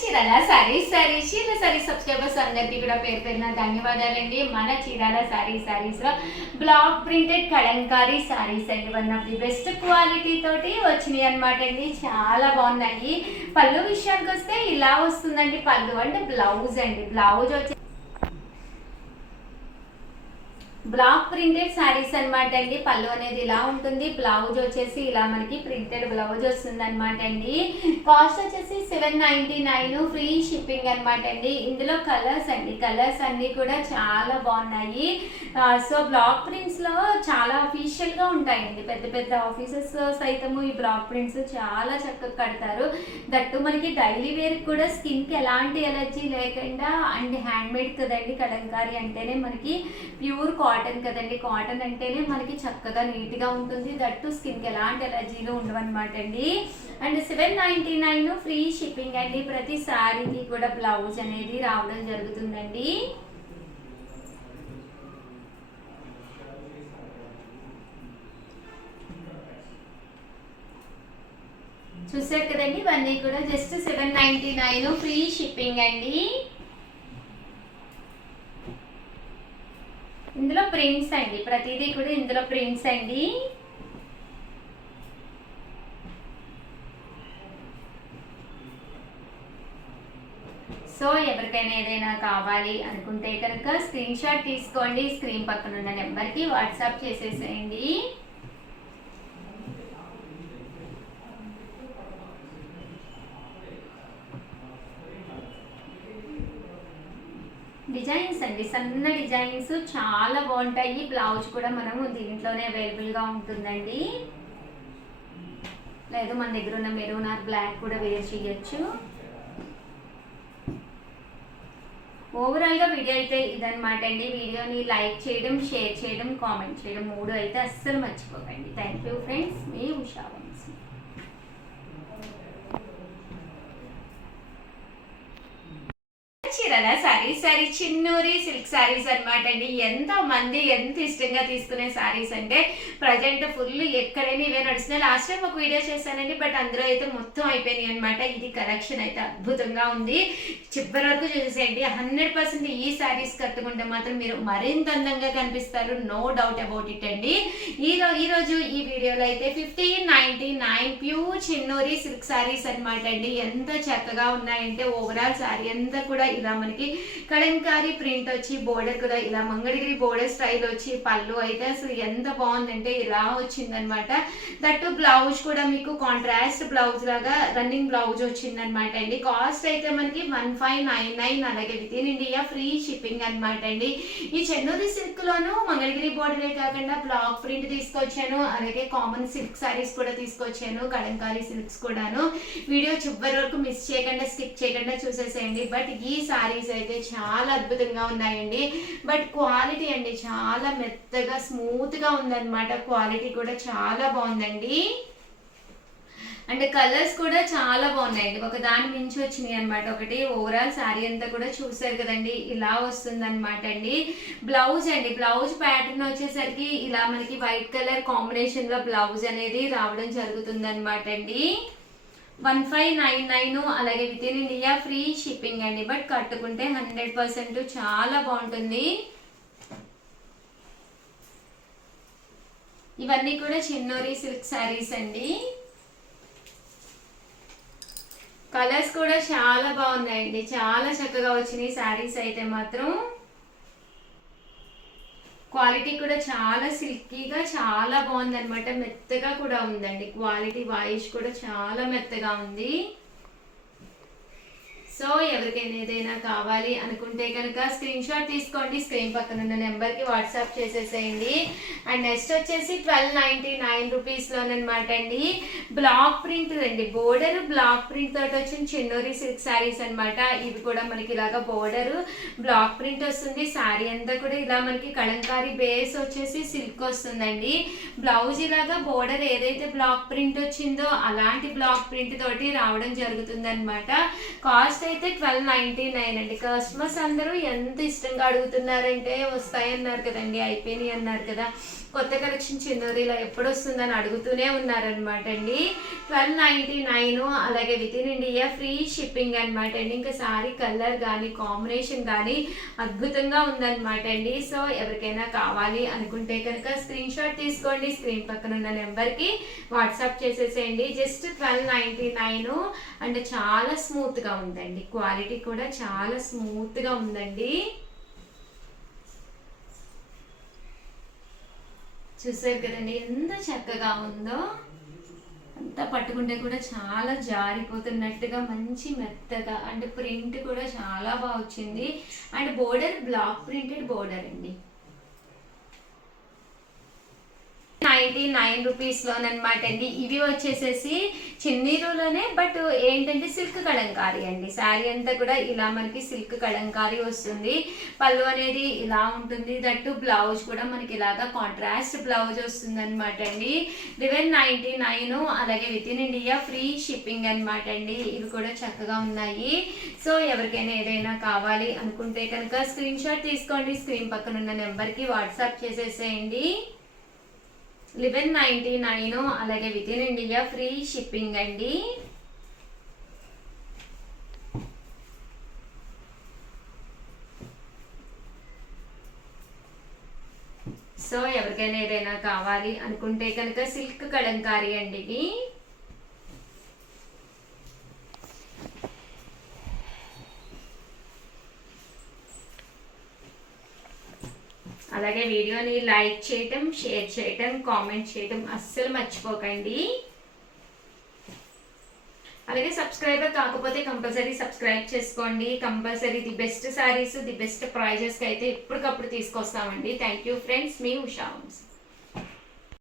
Chirala saris subscribers అందరికీ కూడా పేరు పేరున ధన్యవాదాలండి. మన చీరాల సారీస్ లో బ్లాక్ ప్రింటెడ్ కలంకారీ సారీస్ అండి. One of the best quality తోటి వచ్చినాయి అనమాట అండి. చాలా బాగున్నాయి. పళ్ళు విషయానికి వస్తే ఇలా వస్తుందండి. పళ్ళు అంటే బ్లౌజ్ అండి. బ్లౌజ్ వచ్చి బ్లాక్ ప్రింటెడ్ శారీస్ అనమాట అండి. పళ్ళు అనేది ఇలా ఉంటుంది. బ్లౌజ్ వచ్చేసి ఇలా మనకి ప్రింటెడ్ బ్లౌజ్ వస్తుంది అనమాట అండి. కాస్ట్ వచ్చేసి 799, ఫ్రీ షిప్పింగ్ అనమాట అండి. ఇందులో కలర్స్ అండి, కలర్స్ అన్ని కూడా చాలా బాగున్నాయి. సో బ్లాక్ ప్రింట్స్ లో చాలా అఫీషియల్ గా ఉంటాయండి. పెద్ద పెద్ద ఆఫీసెస్ సైతము ఈ బ్లాక్ ప్రింట్స్ చాలా చక్కగా కడతారు. దట్టు మనకి డైలీ వేర్ కూడా స్కిన్ కి ఎలాంటి ఎలర్జీ లేకుండా అండ్ హ్యాండ్ మేడ్ కదండి. కలంకారీ అంటేనే మనకి ప్యూర్ కాటన్ కదండి. కాటన్ అంటేనే మనకి చక్కగా నీట్ గా ఉంటుంది. దట్టు స్కిన్ కి ఎలాంటి ఎలర్జీలు ఉండవన్నమాట అండి. అండ్ 799 ఫ్రీ షిప్పింగ్ అండి. ప్రతి సారీకి కూడా బ్లౌజ్ అనేది రావడం జరుగుతుందండి. చూసారు కదండి, ఇవన్నీ కూడా జస్ట్ 799 ఫ్రీ షిప్పింగ్ అండి. ఇందులో ప్రింట్స్ అండి, ప్రతిదీ కూడా ఇందులో ప్రింట్స్ అండి. సో ఎవరికైనా ఏదైనా కావాలి అనుకుంటే కనుక స్క్రీన్ షాట్ తీసుకోండి. స్క్రీన్ పక్కన ఉన్న నెంబర్కి వాట్సాప్ చేసేసేయండి. డిజైన్స్ అండి, సన్న డిజైన్స్ చాలా బాగుంటాయి. బ్లౌజ్ కూడా మనము దీంట్లోనే అవైలబుల్గా ఉంటుందండి. లేదు మన దగ్గర ఉన్న మెరూన్ ఆర్ బ్లాక్ కూడా వేర్ చేయొచ్చు. ఓవరాల్గా వీడియో అయితే ఇదనమాట అండి. వీడియోని లైక్ చేయడం, షేర్ చేయడం, కామెంట్ చేయడం 3 అయితే అస్సలు మర్చిపోకండి. థ్యాంక్ యూ ఫ్రెండ్స్, మీ ఉషా వంశీ. చీరాల సారీ చిన్నూరి సిల్క్ సారీస్ అనమాట అండి. ఎంత మంది ఎంత ఇష్టంగా తీసుకునే సారీస్ అంటే ప్రజెంట్ ఫుల్ ఎక్కడైనా ఇవే నడుస్తున్నాయి. లాస్ట్ టైం ఒక వీడియో చేశానండి, బట్ అందులో అయితే మొత్తం అయిపోయినాయి అనమాట. ఇది కలెక్షన్ అయితే అద్భుతంగా ఉంది. చివరి వరకు చూసేసేయండి. 100% ఈ సారీస్ కట్టుకుంటే మాత్రం మీరు మరింత అందంగా కనిపిస్తారు. నో డౌట్ అబౌట్ ఇట్ అండి. ఈరోజు ఈ వీడియోలో అయితే 1599 ప్యూర్ చిన్నూరి సిల్క్ సారీస్ అనమాట అండి. ఎంత చక్కగా ఉన్నాయంటే ఓవరాల్ సారీ అంతా కూడా ఇలా మనకి కలంకారీ ప్రింట్ వచ్చి బోర్డర్ కూడా ఇలా మంగళగిరి బోర్డర్ స్టైల్ వచ్చి పళ్ళు అయితే అసలు ఎంత బాగుందంటే ఇలా వచ్చిందనమాట. దట్టు బ్లౌజ్ కూడా మీకు కాంట్రాస్ట్ బ్లౌజ్ లాగా రన్నింగ్ బ్లౌజ్ వచ్చిందనమాట అండి. కాస్ట్ అయితే మనకి 1599, అలాగే with in India free shipping అనమాట అండి. ఈ చెన్నూరి సిల్క్ లోను మంగళగిరి బోర్డరే కాకుండా బ్లాక్ ప్రింట్ తీసుకొచ్చాను, అలాగే కామన్ సిల్క్ సారీస్ కూడా తీసుకొచ్చాను, కలంకారీ సిల్క్స్ కూడాను. వీడియో చివరి వరకు మిస్ చేయకుండా స్కిప్ చేయకుండా చూసేసేయండి. బట్ ఈ సారీస్ అయితే చాలా అద్భుతంగా ఉన్నాయండి. బట్ క్వాలిటీ అండి చాలా మెత్తగా స్మూత్ గా ఉందన్నమాట. క్వాలిటీ కూడా చాలా బాగుందండి. అండ్ కలర్స్ కూడా చాలా బాగున్నాయండి. ఒక దాని మించి వచ్చినాయి అనమాట. ఒకటి ఓవరాల్ శారీ అంతా కూడా చూసారు కదండి, ఇలా వస్తుంది అనమాట అండి. బ్లౌజ్ అండి, బ్లౌజ్ ప్యాటర్న్ వచ్చేసరికి ఇలా మనకి వైట్ కలర్ కాంబినేషన్ లో బ్లౌజ్ అనేది రావడం జరుగుతుంది అనమాట అండి. 1599, అలాగే with in India free shipping అండి. బట్ కట్టుకుంటే 100% చాలా బాగుంటుంది. ఇవన్నీ కూడా చిన్నూరి సిల్క్ శారీస్ అండి. కలర్స్ కూడా చాలా బాగున్నాయండి. చాలా చక్కగా వచ్చినాయి శారీస్ అయితే మాత్రం. క్వాలిటీ కూడా చాలా సిల్కీగా చాలా బాగుంది అనమాట. మెత్తగా కూడా ఉందండి. క్వాలిటీ వాయిస్ కూడా చాలా మెత్తగా ఉంది. సో ఎవరికైనా ఏదైనా కావాలి అనుకుంటే కనుక స్క్రీన్ షాట్ తీసుకోండి. స్క్రీన్ పక్కన ఉన్న నెంబర్కి వాట్సాప్ చేసేసేయండి. అండ్ నెక్స్ట్ వచ్చేసి 1299 రూపీస్లోనమాట అండి. బ్లాక్ ప్రింట్ అండి, బోర్డర్ బ్లాక్ ప్రింట్ తోటి వచ్చిన చిన్నూరి సిల్క్ శారీస్ అనమాట. ఇవి కూడా మనకి ఇలాగా బోర్డర్ బ్లాక్ ప్రింట్ వస్తుంది. శారీ అంతా కూడా ఇలా మనకి కలంకారీ బేస్ వచ్చేసి సిల్క్ వస్తుందండి. బ్లౌజ్ ఇలాగా బోర్డర్ ఏదైతే బ్లాక్ ప్రింట్ వచ్చిందో అలాంటి బ్లాక్ ప్రింట్ తోటి రావడం జరుగుతుంది అనమాట. కాస్ట్ అయితే 1299 అండి. కస్టమర్స్ అందరూ ఎంత ఇష్టంగా అడుగుతున్నారంటే వస్తాయన్నారు కదండి, అయిపోయినాయి అన్నారు కదా, కొత్త కలెక్షన్ చిన్నోరీలో ఎప్పుడు వస్తుందని అడుగుతూనే ఉన్నారనమాట అండి. 1299, అలాగే with in India free shipping అనమాట అండి. ఇంకా సారీ కలర్ కానీ కాంబినేషన్ కానీ అద్భుతంగా ఉందన్నమాట అండి. సో ఎవరికైనా కావాలి అనుకుంటే కనుక స్క్రీన్ షాట్ తీసుకోండి, స్క్రీన్ పక్కన ఉన్న నెంబర్కి వాట్సాప్ చేసేసేయండి. జస్ట్ 1299 అండ్ చాలా స్మూత్గా ఉందండి, క్వాలిటీ కూడా చాలా స్మూత్గా ఉందండి. చూసారు కదండి ఎంత చక్కగా ఉందో, అంతా పట్టుకుంటే కూడా చాలా జారిపోతున్నట్టుగా మంచి మెత్తగా, అండ్ ప్రింట్ కూడా చాలా బాగా వచ్చింది. And border block printed border అండి. 99 రూపీస్లోనమాట అండి. ఇవి వచ్చేసేసి చిన్నీరులోనే, బట్ ఏంటంటే సిల్క్ కలంకారీ అండి. శారీ అంతా కూడా ఇలా మనకి సిల్క్ కలంకారీ వస్తుంది. పళ్ళు అనేది ఇలా ఉంటుంది, దట్టు బ్లౌజ్ కూడా మనకి ఇలాగా కాంట్రాస్ట్ బ్లౌజ్ వస్తుంది అనమాట అండి. 1199, అలాగే with in India free shipping అనమాట అండి. ఇవి కూడా చక్కగా ఉన్నాయి. సో ఎవరికైనా ఏదైనా కావాలి అనుకుంటే కనుక స్క్రీన్ షాట్ తీసుకోండి, స్క్రీన్ పక్కన ఉన్న నెంబర్కి వాట్సాప్ చేసేసేయండి. 1199, అలాగే with in India free shipping అండి. సో ఎవరికైనా ఏదైనా కావాలి అనుకుంటే కనుక సిల్క్ కలంకారీ అండి ఇవి. అలాగే వీడియోని లైక్ చేయటం, షేర్ చేయటం, కామెంట్ చేయటం అస్సలు మర్చిపోకండి. అలాగే సబ్స్క్రైబర్ కాకపోతే కంపల్సరీ సబ్స్క్రైబ్ చేసుకోండి. Compulsory the best saris, the best ప్రైజెస్కి అయితే ఎప్పటికప్పుడు తీసుకొస్తామండి. థ్యాంక్ యూ ఫ్రెండ్స్, మీ ఉషా.